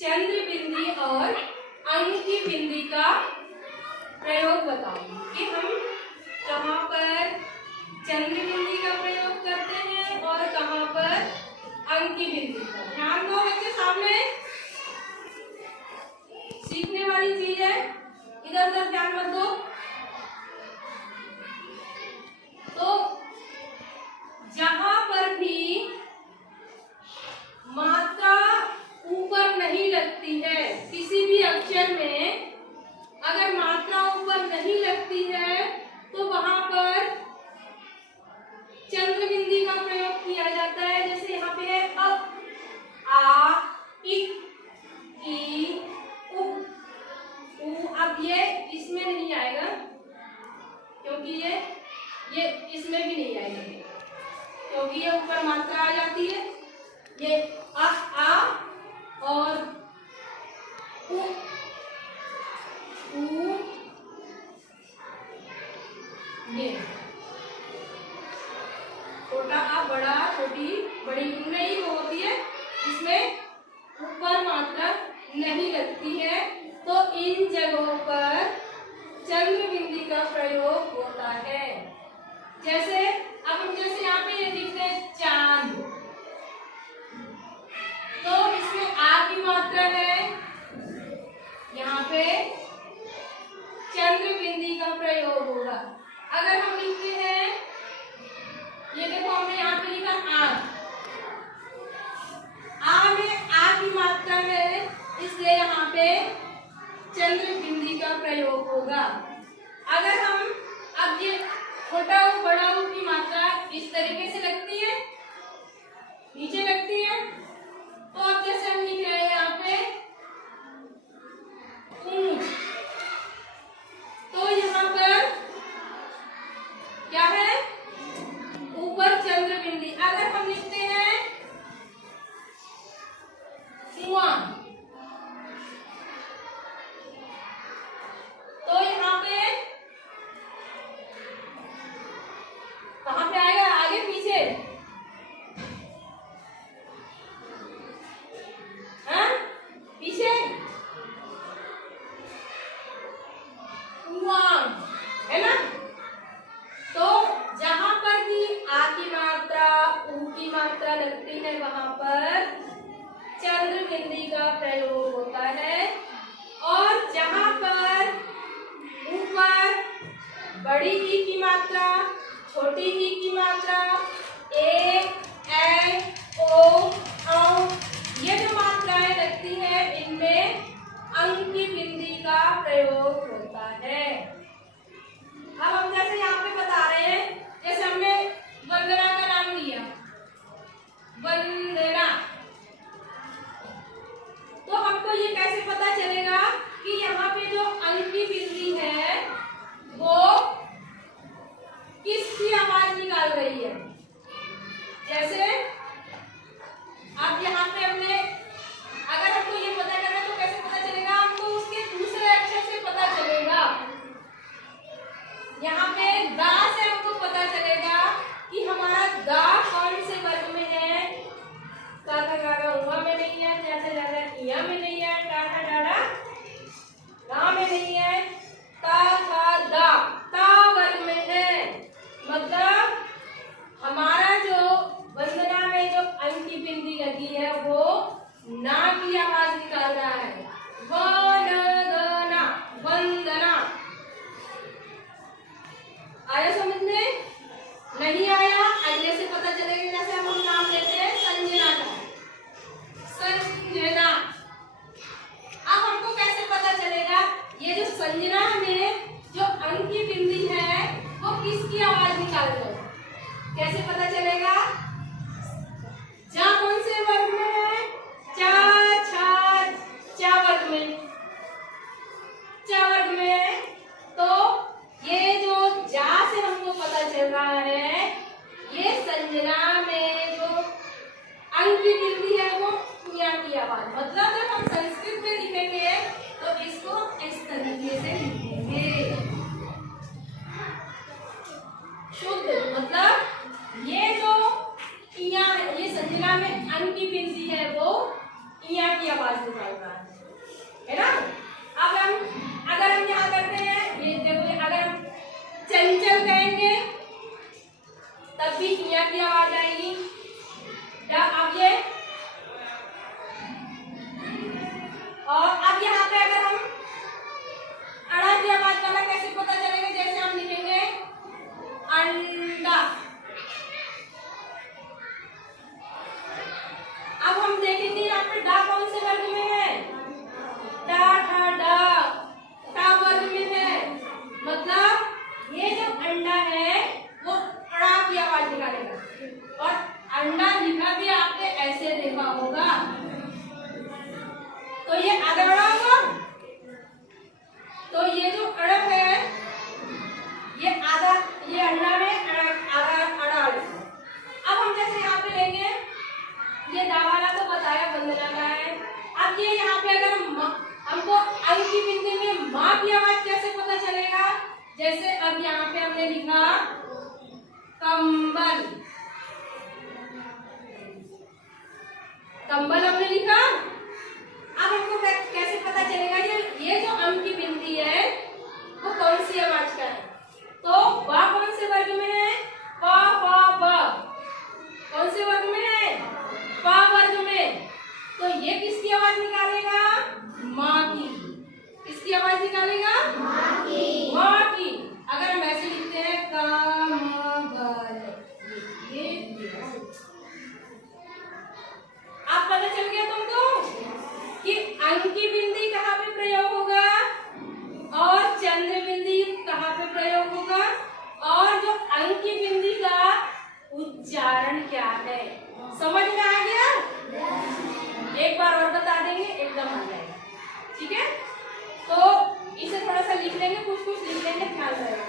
चंद्र बिंदी और अंकी बिंदी का प्रयोग बताओ कि हम कहाँ पर चंद्र बिंदी का प्रयोग करते हैं और कहाँ पर अंकी बिंदी का। ध्यान दो बच्चे, सामने सीखने वाली चीज है, इधर उधर ध्यान मत दो। तो जहां पर भी मात्रा ऊपर नहीं लगती है, किसी भी अक्षर में अगर मात्रा ऊपर नहीं लगती है तो वहां पर चंद्र बिंदी का प्रयोग किया जाता है। जैसे यहाँ पे है अ, आ, इक, ई, उ। अब ये इसमें नहीं आएगा क्योंकि ये इसमें भी नहीं आएगा क्योंकि ये ऊपर मात्रा आ जाती है। ये आ और उ, ये छोटा आ, बड़ा, छोटी, बड़ी नहीं वो होती है, इसमें ऊपर मात्रा नहीं लगती है, तो इन जगहों पर चंद्र बिंदी का प्रयोग होता है। जैसे अब हम जैसे यहाँ पे ये लिखते हैं चांद, तो इसमें आ की मात्रा है, यहाँ पे चंद्र बिंदी का प्रयोग होगा। अगर हम लिखते हैं, ये देखो हमने यहाँ पे लिखा आ में आ की मात्रा है, इसलिए यहाँ पे चंद्र बिंदी का प्रयोग होगा। अगर हम अब ये छोटा ऊ बड़ा ऊ की मात्रा इस तरीके से लगती है, नीचे लगती है, तो अब जैसे हम लिख रहे हैं यहाँ पे ऊंच, तो यहाँ पर क्या है, ऊपर चंद्र बिंदी। अगर हम लिखते हैं कुआं, तो यहाँ पे कहाँ पे आएगा, आगे पीछे, हाँ पीछे, कुआं है ना। तो जहां पर भी आ की मात्रा ऊ की मात्रा लगती है वहां पर चंद्र बिंदी का प्रयोग होता है, और जहां पर ऊपर बड़ी ई की मात्रा, छोटी ई की मात्रा, ए, ओ, औ, ये जो मात्राएं लगती है इनमें अंकी बिंदी का प्रयोग होता है। अब हम जैसे यहाँ पे बता रहे हैं, जैसे हमने वंदना का नाम लिया, वंदना, तो हमको ये कैसे पता चलेगा कि यहाँ पे जो अंकी बिंदी है वो किसकी आवाज निकाल रही है। जैसे अब यहाँ पे हमने, अगर हमको ये पता करना तो कैसे पता चलेगा, हमको उसके दूसरे अक्षर से पता चलेगा। यहाँ पे दा से हमको पता चलेगा कि हमारा दा कौन से वर्ग में है। का उमा में नहीं है, जैसे ज्यादा इया में नहीं है, टाटा डाडा गा में नहीं है, ता था दा ता वर्ग में है। मतलब हमारा जो वंदना में जो अंकी बिंदी लगी है वो ना की आवाज निकाल रहा है, वंदना वंदना। आया समझ में? नहीं आया, अगले से पता चलेगा। जैसे हम नाम लेते हैं संजना का, संजना। अब हमको कैसे पता चलेगा ये जो संजना में जो अंकी बिंदी है वो किसकी आवाज निकाल रही है? कैसे पता चलेगा? जा कौन से वर्ग में है? चा, छा, चा वर्ग में, चा वर्ग में है। तो ये जो जा से हमको पता चल रहा है, ये संजना में जो अंकी बिंदी है वो या की आवाज। मतलब जब हम संस्कृत में लिखेंगे तो इसको इस तरीके से लिखेंगे, शुद्ध। मतलब ये जो इया है, ये संजना में अंकी बिंदी है वो इया की आवाज निकाल रहा है ना। अब हम अगर हम यहाँ करते हैं, ये देखो, अगर हम चंचल कहेंगे तब भी इया की आवाज आएगी। अब ये, और अब यहाँ पे अगर हम अड़ा की आवाज वाला कैसे पता चलेगा, जैसे हम लिखेंगे अंडा। अब हम देखेंगे यहाँ पे डा कौन से वर्ग में है, डा ठा डा टा वर्ग में है, मतलब ये जो अंडा है वो अड़ा की आवाज निकालेगा। और अंडा लिखा भी आपने ऐसे देखा होगा, तो ये अड़ा होगा। तो ये जो अड़ है ये आधा, ये अंडा में अड़ा। अब हम जैसे यहाँ पे लेंगे, ये दा वाला तो बताया वंदना का है। अब ये यहाँ पे अगर हमको अंग की बिंदी में माँ की आवाज कैसे पता चलेगा, जैसे अब यहाँ पे हमने लिखा कंबल, कंबल हमने लिखा। अब हमको कैसे पता चलेगा ये जो अंग की बिंदी है वो कौन सी आवाज का है, तो वा कौन से वर्ग में है, वा वा वा कौन से वर्ग में है, वा वर्ग में। तो ये किसकी आवाज निकालेगा, माँ की। किसकी आवाज निकालेगा, माँ की। माँ की। अगर हम ऐसे लिखते हैं कमबल, ये आप पता चल गया तुमको कि अंग की बिंदी कहाँ पे प्रयोग होगा और चंद्र बिंदी कहाँ पे प्रयोग होगा, और जो अंग की बिंदी का उच्चारण क्या है, समझ में आ गया। एक बार और बता देंगे, एकदम आ जाएगा। ठीक है, तो इसे थोड़ा सा लिख लेंगे, कुछ कुछ लिख लेंगे, ख्याल रहेगा।